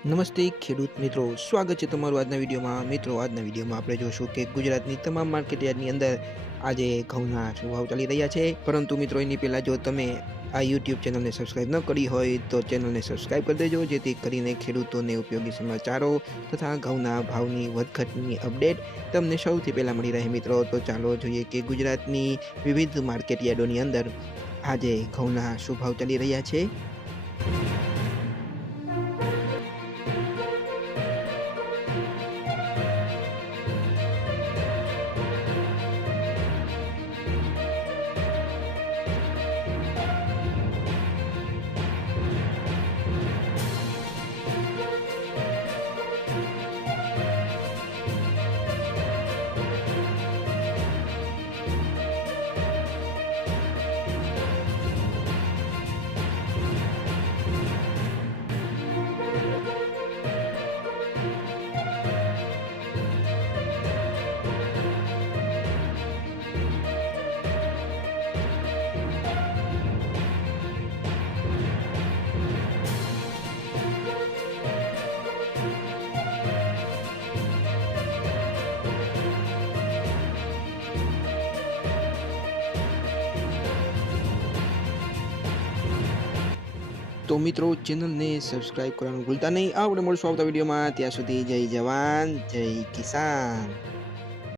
નમસ્તે ખેડૂત મિત્રો, સ્વાગત છે તમારું આજના વિડીયોમાં. મિત્રો, આજના વિડીયોમાં આપણે જોશું કે ગુજરાતની તમામ માર્કેટ યાર્ડની અંદર આજે ઘઉંના શું ભાવ ચાલી રહ્યા છે. પરંતુ મિત્રો, એની પહેલાં જો તમે આ યુટ્યુબ ચેનલને સબસ્ક્રાઈબ ન કરી હોય તો ચેનલને સબસ્ક્રાઈબ કરી દેજો, જેથી કરીને ખેડૂતોને ઉપયોગી સમાચારો તથા ઘઉંના ભાવની વધઘટની અપડેટ તમને સૌથી પહેલાં મળી રહે. મિત્રો, તો ચાલો જોઈએ કે ગુજરાતની વિવિધ માર્કેટ યાર્ડોની અંદર આજે ઘઉંના શું ભાવ ચાલી રહ્યા છે. તો મિત્રો, ચેનલને સબસ્ક્રાઈબ કરવાનું ભૂલતા નહીં. આપણે મળશું આવતા વિડીયોમાં. ત્યાં સુધી જય જવાન, જય કિસાન.